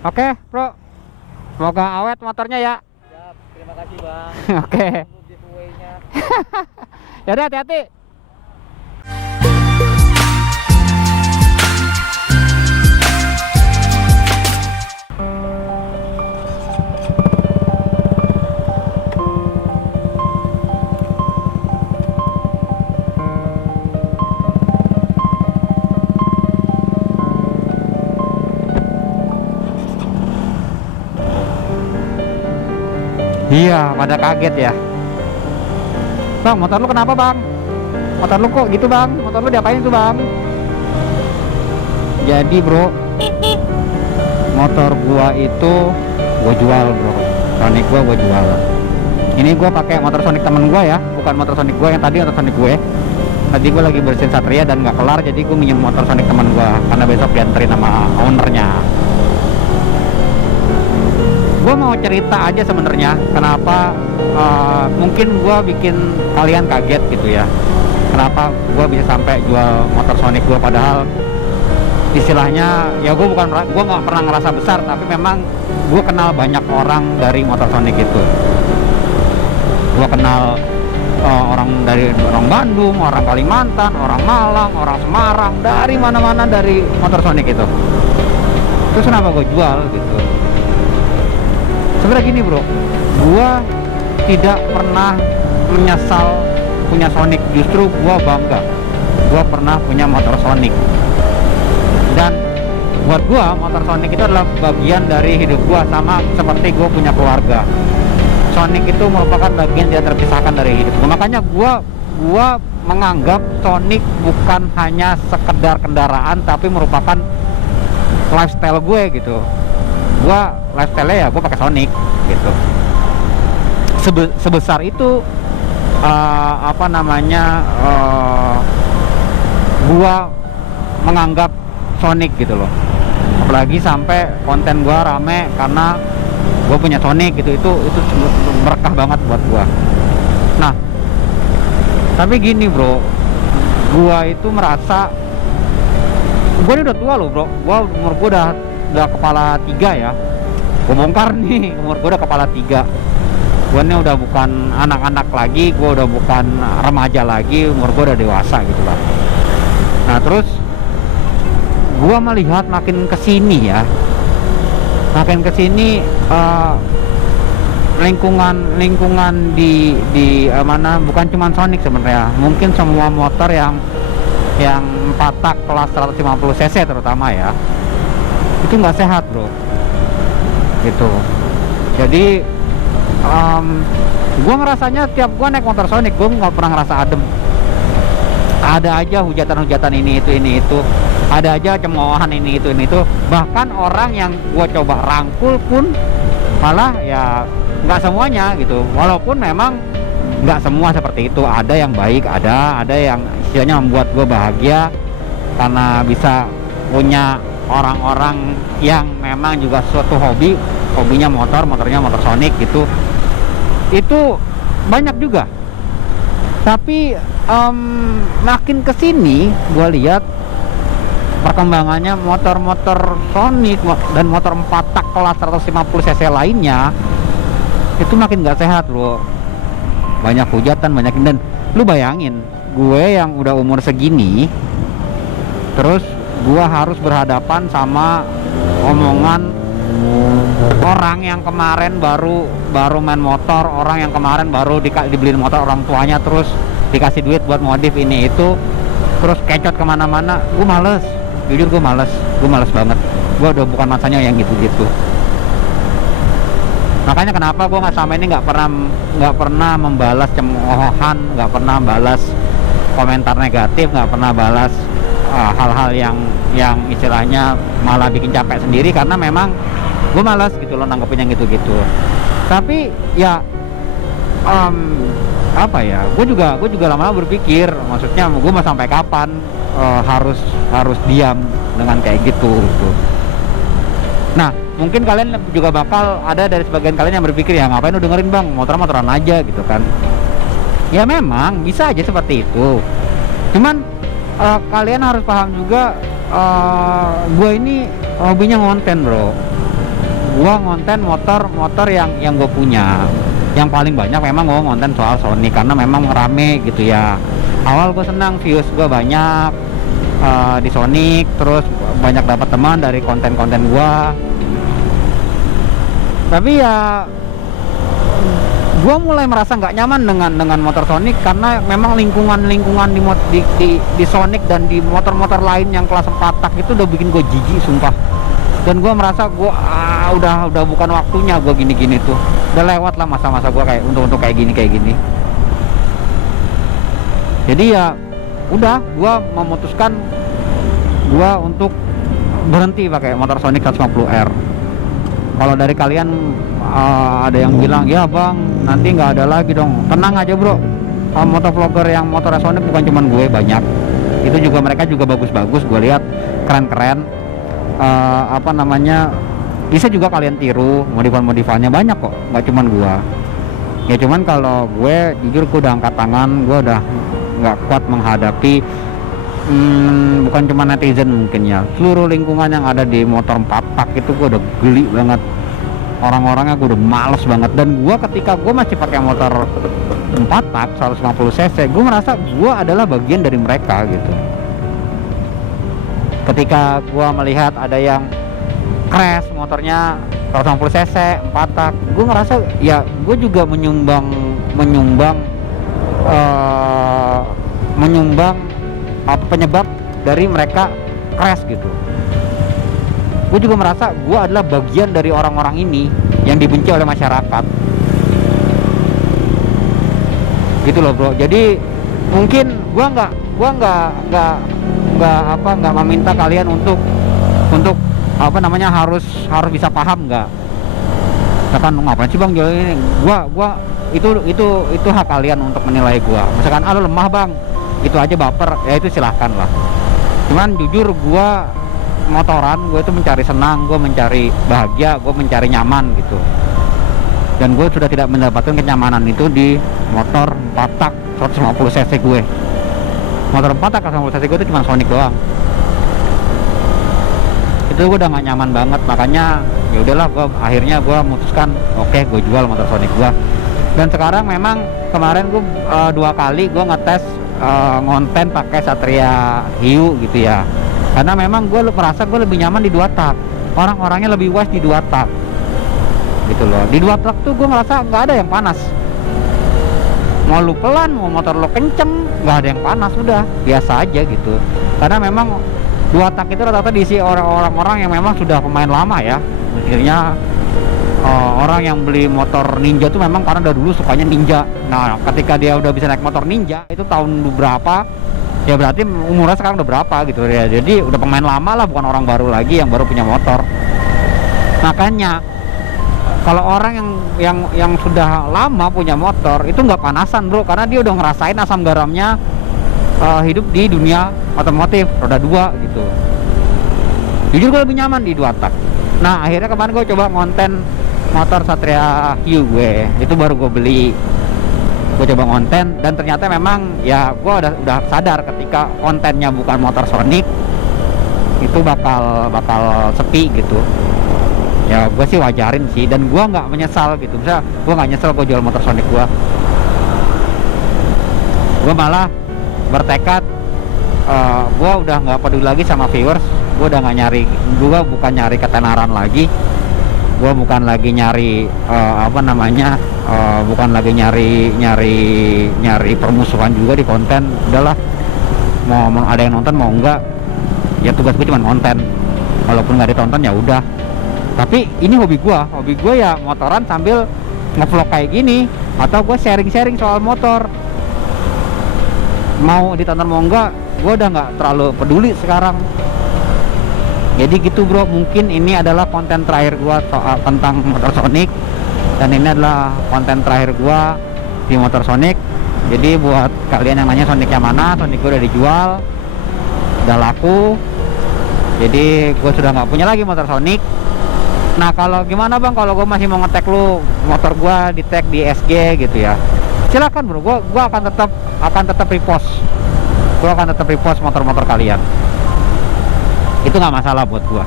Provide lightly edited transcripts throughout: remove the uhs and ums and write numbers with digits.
Oke, bro. Semoga awet motornya ya. Siap, terima kasih bang. Oke. Tunggu giveaway-nya. Ya udah, hati-hati. Iya, pada kaget ya. Bang, motor lu kenapa bang? Motor lu kok gitu bang? Motor lu diapain tuh bang? Jadi bro, motor gua itu gua jual bro. Sonic gua jual. Ini gua pakai motor Sonic temen gua ya, bukan motor Sonic gua yang tadi motor Sonic gue. Tadi gua lagi bersihin Satria dan nggak kelar, jadi gua minjem motor Sonic temen gua karena besok dianterin sama ownernya. Gue mau cerita aja sebenarnya kenapa mungkin gue bikin kalian kaget gitu ya, kenapa gue bisa sampai jual motor Sonic gue, padahal istilahnya ya gue nggak pernah ngerasa besar, tapi memang gue kenal banyak orang dari motor Sonic itu. Gue kenal orang dari orang Bandung, orang Kalimantan, orang Malang, orang Semarang, dari mana-mana dari motor Sonic itu. Terus kenapa gue jual gitu? Sebenarnya gini bro, gua tidak pernah menyesal punya Sonic, justru gua bangga gua pernah punya motor Sonic. Dan buat gua motor Sonic itu adalah bagian dari hidup gua, sama seperti gua punya keluarga. Sonic itu merupakan bagian tidak terpisahkan dari hidup gua. Makanya gua menganggap Sonic bukan hanya sekedar kendaraan, tapi merupakan lifestyle gue gitu. Gua lifestyle ya gue pakai Sonic gitu. Sebesar itu gua menganggap Sonic gitu loh. Apalagi sampai konten gua rame karena gua punya Sonic gitu, itu berkah banget buat gua. Nah, tapi gini bro, gua itu merasa gua ini udah tua loh bro. Umur gua udah kepala 3 ya. Gue bongkar nih, umur gue udah kepala 3. Gue ini udah bukan anak-anak lagi, gue udah bukan remaja lagi, umur gue udah dewasa gitu lah. Nah terus gue melihat makin kesini ya, makin kesini lingkungan di mana, bukan cuma Sonic sebenarnya, mungkin semua motor yang 4 tak kelas 150 cc terutama ya, itu nggak sehat bro gitu. Jadi gue ngerasanya tiap gue naik motor Sonic gue nggak pernah ngerasa adem. Ada aja hujatan ini itu, ada aja cemoohan ini itu. Bahkan orang yang gue coba rangkul pun malah ya nggak semuanya gitu. Walaupun memang nggak semua seperti itu, ada yang baik, ada yang istilahnya membuat gue bahagia karena bisa punya orang-orang yang memang juga suatu hobinya motornya motor Sonic gitu. Itu banyak juga. Tapi makin kesini gue lihat perkembangannya motor-motor Sonic dan motor 4 tak kelas 150 cc lainnya itu makin gak sehat bro. Banyak hujatan, banyak, dan lu bayangin gue yang udah umur segini terus gua harus berhadapan sama omongan orang yang kemarin baru main motor, orang yang kemarin baru dibeliin motor orang tuanya, terus dikasih duit buat modif ini itu, terus kecot kemana-mana. Gue males, jujur gue males banget. Gue udah bukan masanya yang gitu-gitu. Makanya kenapa gue sama ini nggak pernah membalas cemoohan, nggak pernah balas komentar negatif, nggak pernah balas hal-hal yang istilahnya malah bikin capek sendiri, karena memang gue malas gitu loh nanggepin yang gitu-gitu. Tapi ya apa ya, gue juga lama-lama berpikir, maksudnya gue mau sampai kapan harus diam dengan kayak gitu. Nah mungkin kalian juga bakal ada dari sebagian kalian yang berpikir, ya ngapain lu dengerin bang, motoran aja gitu kan. Ya memang bisa aja seperti itu, cuman kalian harus paham juga, gue ini hobinya ngonten bro. gua ngonten motor yang gue punya. Yang paling banyak memang gue ngonten soal Sonic karena memang rame gitu ya. Awal gue senang, views gue banyak di Sonic, terus banyak dapat teman dari konten-konten gue. Tapi ya gue mulai merasa nggak nyaman dengan motor Sonic karena memang lingkungan di Sonic dan di motor-motor lain yang kelas 4 tak itu udah bikin gue jijik sumpah. Dan gue merasa gue udah bukan waktunya gue gini-gini tuh. Udah lewat lah masa-masa gue kayak untuk kayak gini. Jadi ya udah, gue memutuskan gue untuk berhenti pakai motor Sonic 150R. Kalau dari kalian ada yang bilang, ya bang nanti nggak ada lagi dong, tenang aja bro. Motovlogger yang motor Sonic bukan cuman gue, banyak. Itu juga mereka juga bagus-bagus, gue lihat keren-keren. Bisa juga kalian tiru, modifan-modifannya banyak kok, nggak cuman gua. Ya cuman kalau gue jujur gue udah angkat tangan, gue udah nggak kuat menghadapi bukan cuma netizen mungkin ya, seluruh lingkungan yang ada di motor 4 tak itu gue udah geli banget. Orang-orangnya gue udah males banget. Dan gue ketika gue masih pakai motor 4 tak 150 cc, gue merasa gue adalah bagian dari mereka gitu. Ketika gue melihat ada yang crash motornya 150 cc 4 tak, gue ngerasa ya gue juga menyumbang penyebab dari mereka crash gitu. Gue juga merasa gue adalah bagian dari orang-orang ini yang dibenci oleh masyarakat gitu loh bro. Jadi mungkin gue nggak meminta kalian untuk harus bisa paham, nggak. Misalkan ngapain sih bang jual ini, gua itu hak kalian untuk menilai gua. Misalkan lu lemah bang, itu aja baper, ya itu silahkan lah. Cuman jujur gua motoran, gua itu mencari senang, gua mencari bahagia, gua mencari nyaman gitu. Dan gue sudah tidak mendapatkan kenyamanan itu di motor 4 tak 150 cc gue. Motor 4 tak 150 cc gue itu cuma Sonic doang. Itu gue udah gak nyaman banget, makanya ya udahlah, akhirnya gue memutuskan oke, gue jual motor Sonic gue. Dan sekarang memang kemarin gue 2 kali gue ngetes ngonten pakai Satria Hiu gitu ya, karena memang gue merasa gue lebih nyaman di 2 tak, orang-orangnya lebih wise di 2 tak gitu loh. Di 2 tak tuh gue merasa nggak ada yang panas, mau lu pelan mau motor lo kenceng nggak ada yang panas, udah biasa aja gitu. Karena memang 2 tak itu rata-rata diisi orang-orang yang memang sudah pemain lama ya. Akhirnya orang yang beli motor Ninja tuh memang karena udah dulu sukanya Ninja. Nah ketika dia udah bisa naik motor Ninja itu tahun berapa ya, berarti umurnya sekarang udah berapa gitu ya. Jadi udah pemain lama lah, bukan orang baru lagi yang baru punya motor. Makanya kalau orang yang sudah lama punya motor itu nggak panasan bro, karena dia udah ngerasain asam garamnya hidup di dunia otomotif roda 2 gitu. Jujur gue lebih nyaman di 2 tak. Nah akhirnya kemarin gue coba ngonten motor Satria Hiu gue, itu baru gue beli. Gue coba ngonten dan ternyata memang ya gue udah sadar ketika kontennya bukan motor Sonic itu bakal sepi gitu. Ya gue sih wajarin sih, dan gue nggak menyesal gitu. Misalnya gue nggak nyesel gue jual motor Sonic gue malah bertekad gue udah nggak peduli lagi sama viewers. Gue udah nggak nyari, gue bukan nyari ketenaran lagi, gue bukan lagi nyari bukan lagi nyari permusuhan juga di konten. Udahlah, mau ada yang nonton mau enggak ya tugas gue cuma konten, walaupun nggak ditonton ya udah. Tapi ini hobi gue ya motoran sambil ngevlog kayak gini, atau gue sharing soal motor. Mau ditonton mau enggak, gue udah nggak terlalu peduli sekarang. Jadi gitu bro, mungkin ini adalah konten terakhir gue soal tentang motor Sonic, dan ini adalah konten terakhir gue di motor Sonic. Jadi buat kalian yang nanya Sonic yang mana, Sonic gue udah dijual, udah laku. Jadi gue sudah nggak punya lagi motor Sonic. Nah kalau gimana bang, kalau gue masih mau nge-tag lu motor gue di tag di SG gitu ya, silakan bro, gue akan tetap repost. Gue akan tetap repost motor-motor kalian. Itu nggak masalah buat gue.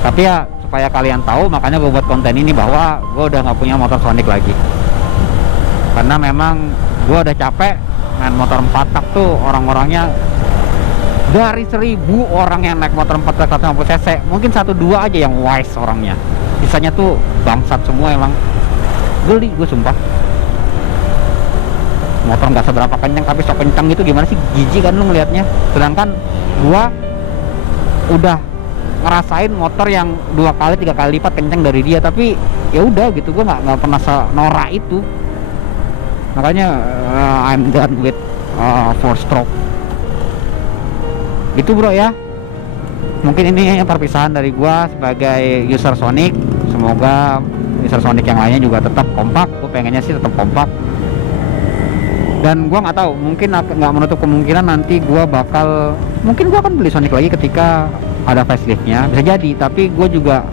Tapi ya supaya kalian tahu, makanya gue buat konten ini bahwa gue udah nggak punya motor Sonic lagi. Karena memang gue udah capek main motor 4 tak tuh, orang-orangnya dari 1000 orang yang naik motor 4 tak 150 cc, mungkin 1-2 aja yang wise orangnya. Sisanya tuh bangsat semua emang. Geli gue sumpah. Motor nggak seberapa kencang tapi sok kencang gitu, gimana sih, jijik kan lu ngelihatnya. Sedangkan gua udah ngerasain motor yang 2 kali 3 kali lipat kencang dari dia, tapi ya udah gitu, gua nggak pernah norak itu. Makanya I'm done with 4 stroke gitu bro ya. Mungkin ini perpisahan dari gua sebagai user Sonic. Semoga user Sonic yang lainnya juga tetap kompak. Gue pengennya sih tetap kompak. Dan gua nggak tahu, mungkin nggak menutup kemungkinan nanti gua akan beli Sonic lagi ketika ada faceliftnya, bisa jadi. Tapi gue juga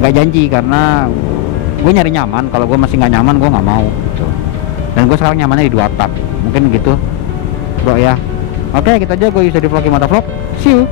nggak janji karena gue nyari nyaman. Kalau gue masih nggak nyaman, gue nggak mau gitu. Dan gue sekarang nyamannya di 2 tak, mungkin gitu bro ya. Oke, gitu aja gue Yus dari Vlog Motovlog. See you.